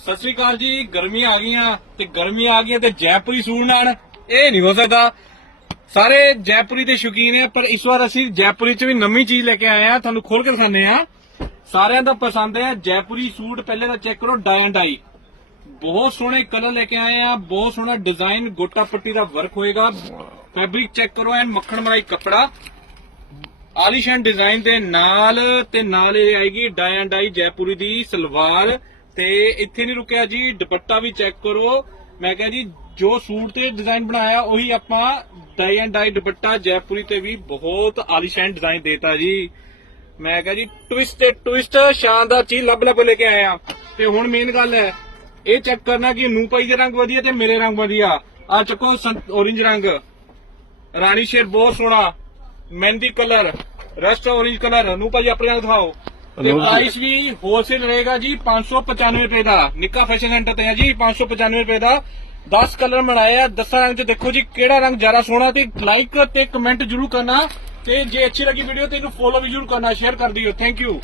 ਸਤਿ ਸ੍ਰੀ ਅਕਾਲ ਜੀ ਗਰਮੀ ਆ ਗਈਆਂ ਤੇ ਗਰਮੀ ਆ ਗਈਆਂ ਤੇ ਜੈਪੁਰੀ ਸੂਟ ਨਾਲ ਇਹ ਨਹੀਂ ਹੋ ਸਕਦਾ। ਸਾਰੇ ਜੈਪੁਰੀ ਦੇ ਸ਼ੌਕੀਨ ਹੈ, ਪਰ ਇਸ ਵਾਰ ਅਸੀਂ ਜੈਪੁਰੀ ਚ ਵੀ ਨਵੀਂ ਚੀਜ਼ ਲੈ ਕੇ ਆਏ ਆ ਤੁਹਾਨੂੰ ਖੋਲ ਕੇ ਦਿਖਾਉਂਦੇ ਆ ਸਾਰਿਆਂ ਦਾ ਪਸੰਦ ਹੈ ਜੈਪੁਰੀ ਸੂਟ, ਪਹਿਲੇ ਤਾਂ ਚੈੱਕ ਕਰੋ, ਡਾਈ ਐਂਡ ਡਾਈ ਬਹੁਤ ਸੋਹਣੇ ਕਲਰ ਲੈ ਕੇ ਆਏ ਆ ਬਹੁਤ ਸੋਹਣਾ ਡਿਜ਼ਾਈਨ ਗੋਟਾ ਪੱਟੀ ਦਾ ਵਰਕ ਹੋਏਗਾ। ਫੈਬਰਿਕ ਚੈੱਕ ਕਰੋ ਐਂਡ ਮੱਖਣ ਮਲਾਈ ਕੱਪੜਾ। ਆਲੀਸ਼ਾਨ ਡਿਜ਼ਾਈਨ ਦੇ ਨਾਲ ਤੇ ਨਾਲ ਇਹ ਆਏਗੀ ਡਾਈ ਐਂਡ ਡਾਈ ਜੈਪੁਰੀ ਦੀ ਸਲਵਾਰ। ਤੇ ਇੱਥੇ ਨਹੀਂ ਰੁਕਿਆ ਜੀ, ਦੁਪੱਟਾ ਵੀ ਚੈੱਕ ਕਰੋ। ਮੈਂ ਕਿਹਾ ਜੀ, ਜੋ ਸੂਟ ਤੇ ਡਿਜ਼ਾਈਨ ਬਣਾਇਆ, ਉਹੀ ਆਪਾਂ dye and dye dupatta Jaipuri ਤੇ ਵੀ ਬਹੁਤ ਆਲੀਸ਼ਾਨ ਡਿਜ਼ਾਈਨ ਦੇਤਾ ਜੀ। ਮੈਂ ਕਿਹਾ ਜੀ ਟਵਿਸਟ ਤੇ ਟਵਿਸਟ ਸ਼ਾਨਦਾਰ ਚੀਜ਼ ਲੱਭ ਲੱਭ ਲੈ ਕੇ ਆਇਆ ਤੇ ਹੁਣ ਮੇਨ ਗੱਲ ਹੈ, ਇਹ ਚੈੱਕ ਕਰਨਾ ਕਿ ਨੂੰ ਪਾਈ ਦੇ ਰੰਗ ਵਧੀਆ ਤੇ ਮੇਰੇ ਰੰਗ ਵਧੀਆ। ਆ ਚੱਕੋ orange ਰੰਗ। ਰਾਣੀ ਸ਼ੇਰ ਬਹੁਤ ਸੋਹਣਾ। Mehndi colour rust orange colour ਨੂੰ ਭਾਈ ਆਪਣੇ ਨਾਲ ਦਿਖਾਓ। ਤੇ। ਪ੍ਰਾਈਸ ਵੀ ਹੋਲਸੇਲ ਰਹੇਗਾ ਜੀ 595 ਰੁਪਏ ਦਾ। ਨਿੱਕਾ ਫੈਸ਼ਨ ਸੈਂਟਰ ਤੇ ਹੈ ਜੀ 595 ਰੁਪਏ ਦਾ। 10 ਕਲਰ ਬਣਾਏ ਆ 10 ਰੰਗ ਚ ਦੇਖੋ ਜੀ ਕਿਹੜਾ ਰੰਗ ਜ਼ਿਆਦਾ ਸੋਹਣਾ ਤੇ ਲਾਈਕ ਤੇ ਕਮੈਂਟ ਜਰੂਰ ਕਰਨਾ ਤੇ ਜੇ ਅੱਛੀ ਲੱਗੀ ਵੀਡੀਓ ਤੇ ਇਹਨੂੰ ਫੋਲੋ ਵੀ ਜਰੂਰ ਕਰਨਾ ਸ਼ੇਅਰ ਕਰ ਦਿਓ ਥੈਂਕ ਯੂ